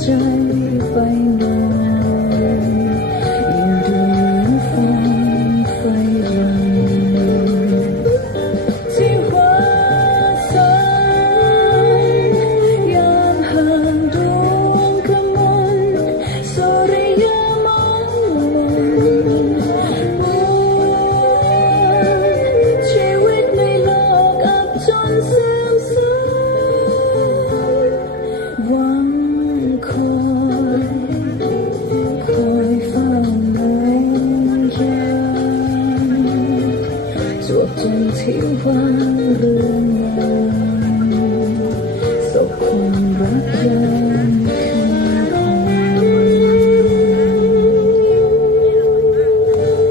question 情话。